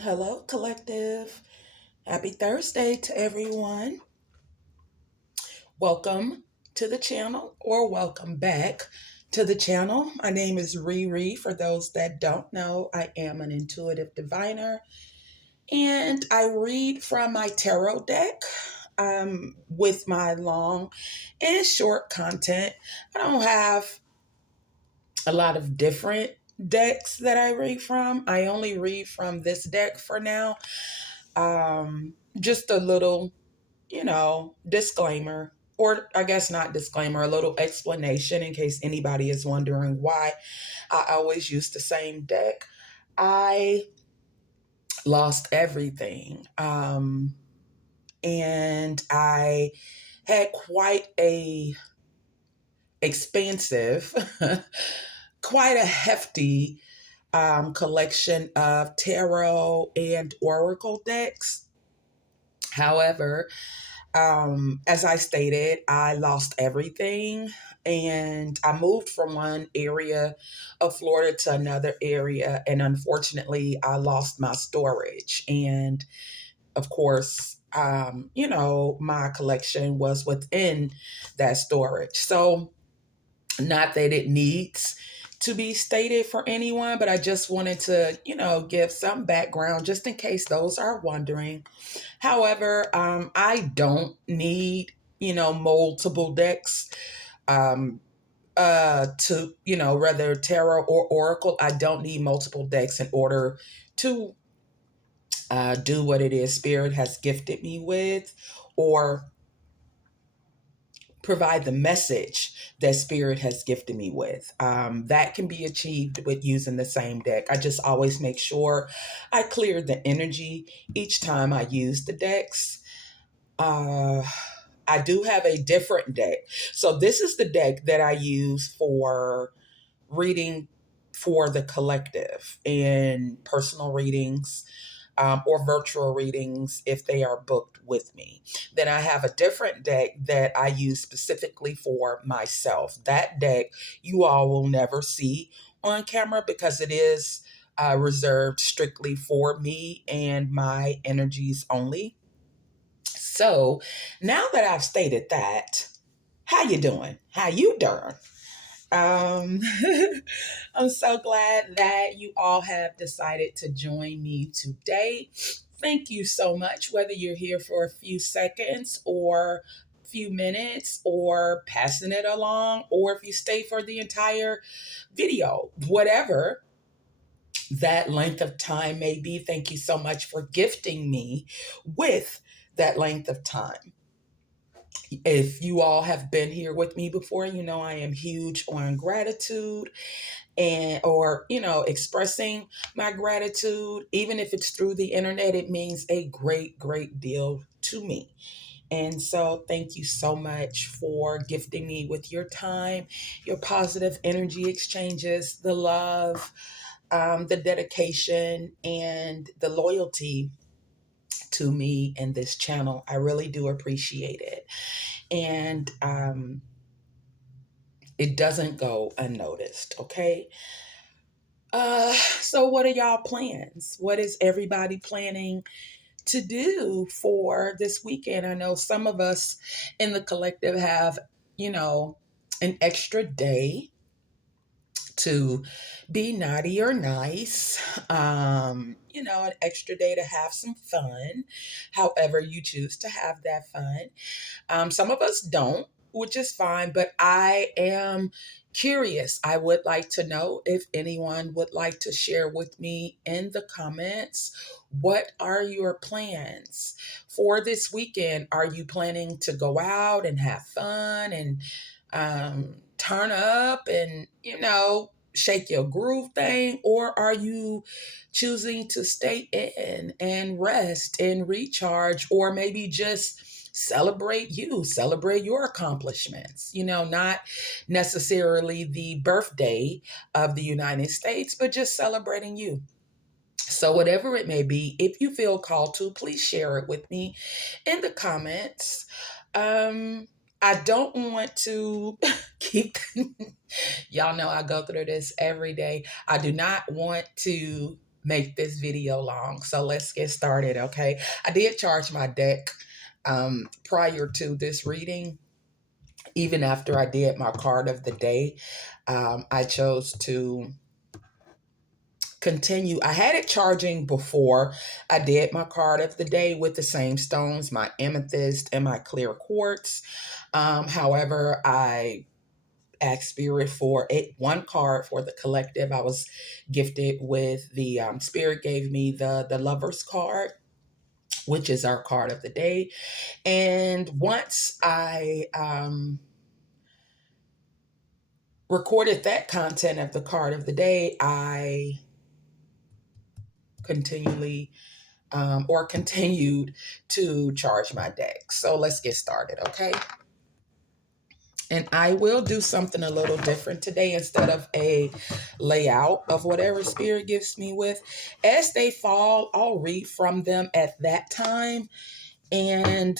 Hello, collective. Happy Thursday to everyone. Welcome to the channel or welcome back to the channel. My name is Riri. For those that don't know, I am an intuitive diviner and I read from my tarot deck with my long and short content. I don't have a lot of different decks that I read from. I only read from this deck for now. Just a little, disclaimer, or I guess not disclaimer, a little explanation in case anybody is wondering why I always use the same deck. I lost everything. And I had quite a expansive, quite a hefty collection of tarot and oracle decks. However, as I stated, I lost everything and I moved from one area of Florida to another area. And unfortunately, I lost my storage. And of course, my collection was within that storage. So, not that it needs to be stated for anyone, but I just wanted to, give some background just in case those are wondering. However, I don't need, multiple decks to, whether tarot or oracle. I don't need multiple decks in order to do what it is Spirit has gifted me with, or provide the message that Spirit has gifted me with. That can be achieved with using the same deck. I just always make sure I clear the energy each time I use the decks. Uh, I do have a different deck. So this is the deck that I use for reading for the collective and personal readings, or virtual readings if they are booked with me. Then I have a different deck that I use specifically for myself. That deck you all will never see on camera because it is reserved strictly for me and my energies only. So now that I've stated that, how you doing? How you doing? Um, I'm so glad that you all have decided to join me today. Thank you so much, whether you're here for a few seconds or few minutes or passing it along, or if you stay for the entire video, whatever that length of time may be. Thank you so much for gifting me with that length of time. If you all have been here with me before, you know I am huge on gratitude and or expressing my gratitude. Even if it's through the internet, it means a great deal to me. And so thank you so much for gifting me with your time, your positive energy exchanges, the love, the dedication, and the loyalty to me and this channel. I really do appreciate it. And it doesn't go unnoticed, okay? So what are y'all plans? What is everybody planning to do for this weekend? I know some of us in the collective have, you know, an extra day to be naughty or nice, an extra day to have some fun, however you choose to have that fun. Some of us don't, which is fine, but I am curious. I would like to know if anyone would like to share with me in the comments. What are your plans for this weekend? Are you planning to go out and have fun and turn up and, shake your groove thing? Or are you choosing to stay in and rest and recharge, or maybe just celebrate your accomplishments, not necessarily the birthday of the United States, but just celebrating you? So, whatever it may be, if you feel called to, please share it with me in the comments. Um, I don't want to keep, y'all know I go through this every day. I do not want to make this video long. So let's get started, okay? I did charge my deck prior to this reading. Even after I did my card of the day, I chose to continue. I had it charging before I did my card of the day with the same stones, my amethyst and my clear quartz. However, I asked Spirit for one card for the collective. I was gifted with the Spirit gave me the Lover's card, which is our card of the day. And once I recorded that content of the card of the day, I continued to charge my deck. So let's get started, okay? And I will do something a little different today. Instead of a layout of whatever Spirit gives me with, as they fall, I'll read from them at that time. And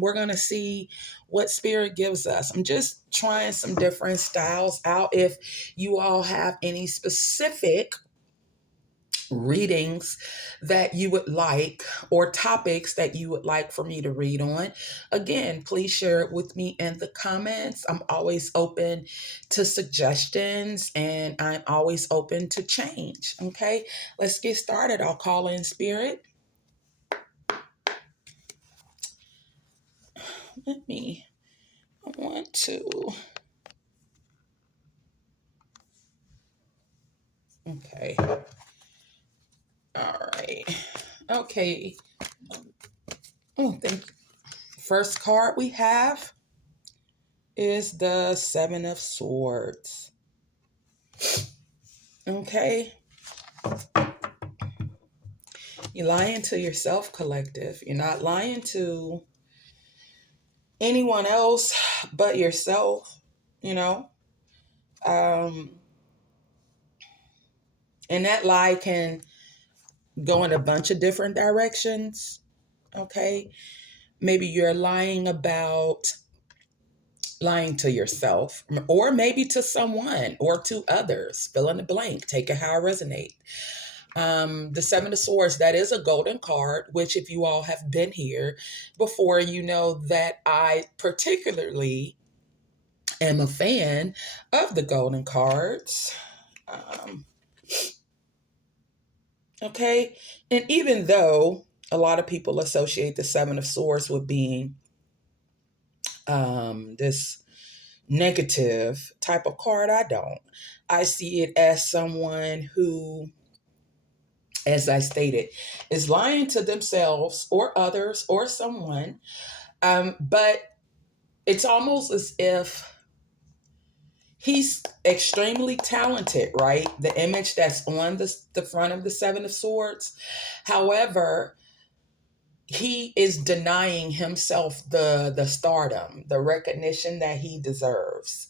we're going to see what Spirit gives us. I'm just trying some different styles out. If you all have any specific readings that you would like or topics that you would like for me to read on, again, please share it with me in the comments. I'm always open to suggestions and I'm always open to change. Okay, let's get started. I'll call in Spirit. I want to. Okay. All right. Okay. Oh, thank you. First card we have is the Seven of Swords. Okay. You're lying to yourself, collective. You're not lying to anyone else but yourself, you know. And that lie can go in a bunch of different directions. Okay. Maybe you're lying to yourself, or maybe to someone or to others. Fill in the blank. Take it how it resonates. The Seven of Swords, that is a golden card, which if you all have been here before, you know that I particularly am a fan of the golden cards. Okay. And even though a lot of people associate the Seven of Swords with being this negative type of card, I don't. I see it as someone who, as I stated, is lying to themselves or others or someone. But it's almost as if he's extremely talented, right? The image that's on the front of the Seven of Swords. However, he is denying himself the stardom, the recognition that he deserves.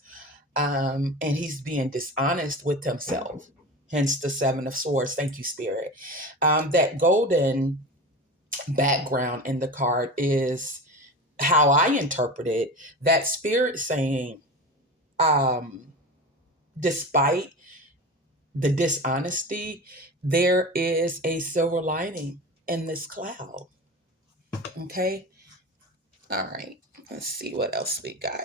And he's being dishonest with himself. Hence the Seven of Swords. Thank you, Spirit. That golden background in the card is how I interpret it. That Spirit saying, despite the dishonesty, there is a silver lining in this cloud. Okay. All right. Let's see what else we got.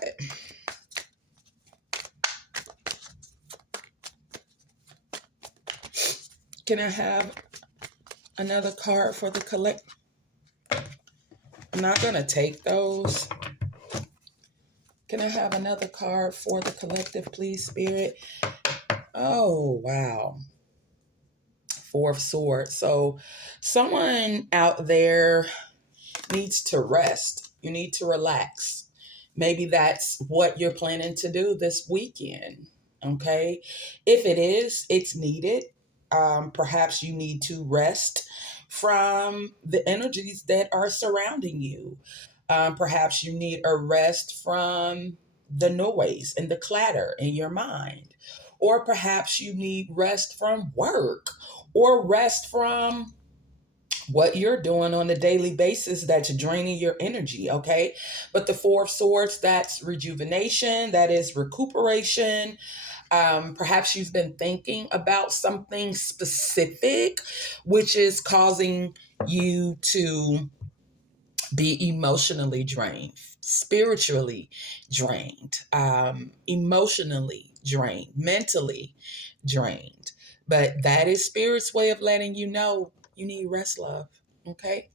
Can I have another card for the collect? I'm not going to take those. Can I have another card for the collective, please, Spirit? Oh, wow. Four of Swords. So someone out there needs to rest. You need to relax. Maybe that's what you're planning to do this weekend. Okay. If it is, it's needed. Perhaps you need to rest from the energies that are surrounding you. Perhaps you need a rest from the noise and the clatter in your mind. Or perhaps you need rest from work or rest from what you're doing on a daily basis that's draining your energy, okay? But the Four of Swords, that's rejuvenation, that is recuperation. Perhaps you've been thinking about something specific, which is causing you to be emotionally drained, spiritually drained, emotionally drained, mentally drained. But that is Spirit's way of letting you know you need rest, love. Okay?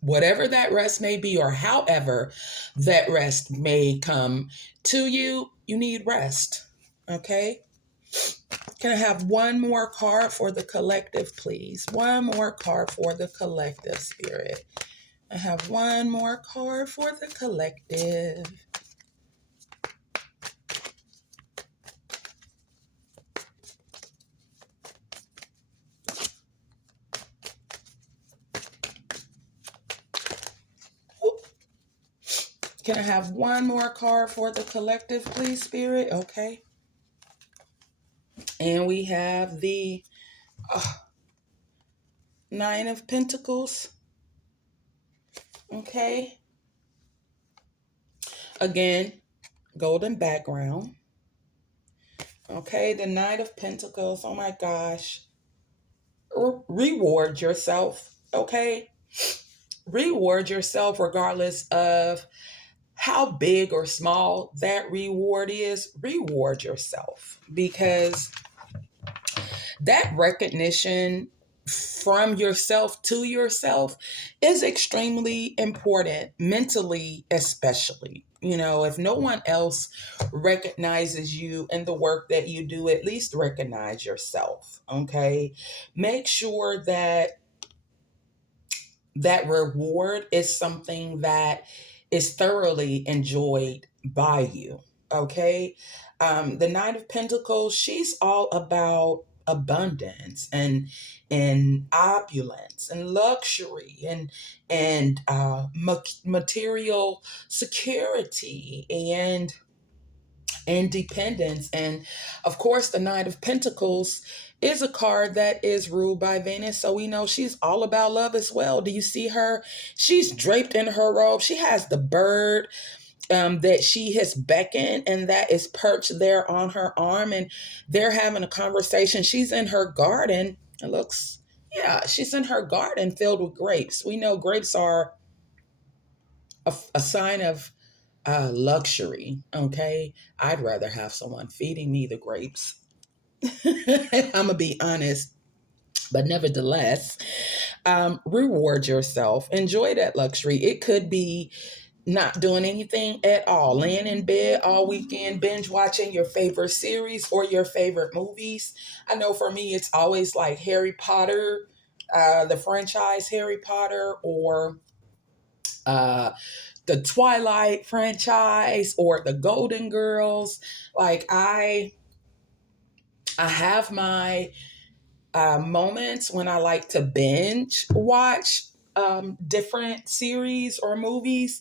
Whatever that rest may be, or however that rest may come to you, you need rest. Okay? Can I have one more card for the collective, please? One more card for the collective, Spirit. I have one more card for the collective. Can I have one more card for the collective, please, Spirit? Okay. And we have the Nine of Pentacles. Okay. Again, golden background. Okay, the Knight of Pentacles. Oh my gosh. Reward yourself. Okay. Reward yourself regardless of how big or small that reward is. Reward yourself, because that recognition from yourself to yourself is extremely important, mentally especially. You know, if no one else recognizes you in the work that you do, at least recognize yourself. Okay, make sure that that reward is something that is thoroughly enjoyed by you. Okay. The Knight of Pentacles, she's all about abundance and opulence and luxury and material security and independence. And of course, the Knight of Pentacles is a card that is ruled by Venus. So we know she's all about love as well. Do you see her? She's draped in her robe. She has the bird that she has beckoned, and that is perched there on her arm. And they're having a conversation. She's in her garden. It looks, yeah, she's in her garden filled with grapes. We know grapes are a sign of luxury. Okay. I'd rather have someone feeding me the grapes. I'm going to be honest. But nevertheless, reward yourself. Enjoy that luxury. It could be not doing anything at all, laying in bed all weekend, binge watching your favorite series or your favorite movies. I know for me, it's always like Harry Potter, the franchise Harry Potter, or uh, the Twilight franchise or the Golden Girls. Like I have my moments when I like to binge watch different series or movies.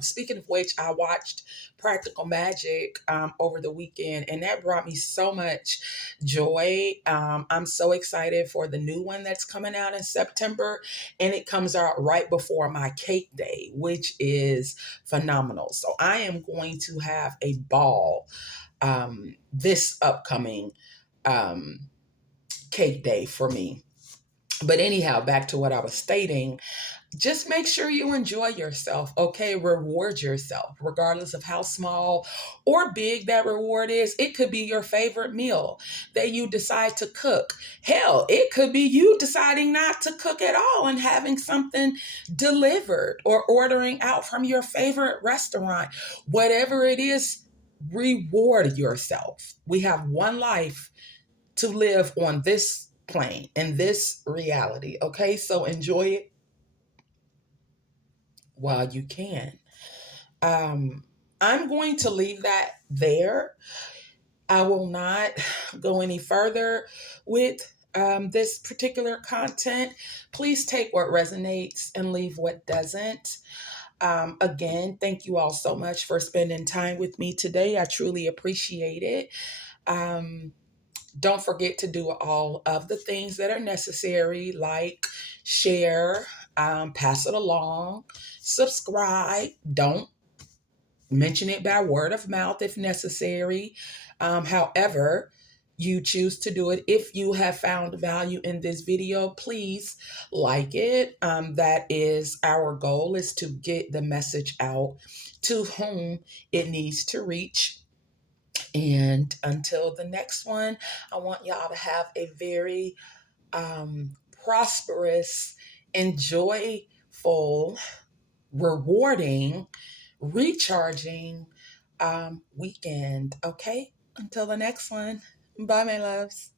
Speaking of which, I watched Practical Magic over the weekend, and that brought me so much joy. I'm so excited for the new one that's coming out in September, and it comes out right before my cake day, which is phenomenal. So I am going to have a ball this upcoming um, cake day for me. But anyhow, back to what I was stating, just make sure you enjoy yourself. Okay, reward yourself regardless of how small or big that reward is. It could be your favorite meal that you decide to cook. Hell, it could be you deciding not to cook at all and having something delivered or ordering out from your favorite restaurant. Whatever it is, reward yourself. We have one life to live on this plane in this reality. Okay, so enjoy it while you can. Um, I'm going to leave that there. I will not go any further with this particular content. Please take what resonates and leave what doesn't. Again, thank you all so much for spending time with me today. I truly appreciate it. Um, don't forget to do all of the things that are necessary, like share, pass it along, subscribe. Don't mention it by word of mouth if necessary. However, you choose to do it. If you have found value in this video, please like it. That is our goal, is to get the message out to whom it needs to reach. And until the next one, I want y'all to have a very prosperous, enjoyable, rewarding, recharging weekend. Okay? Until the next one. Bye, my loves.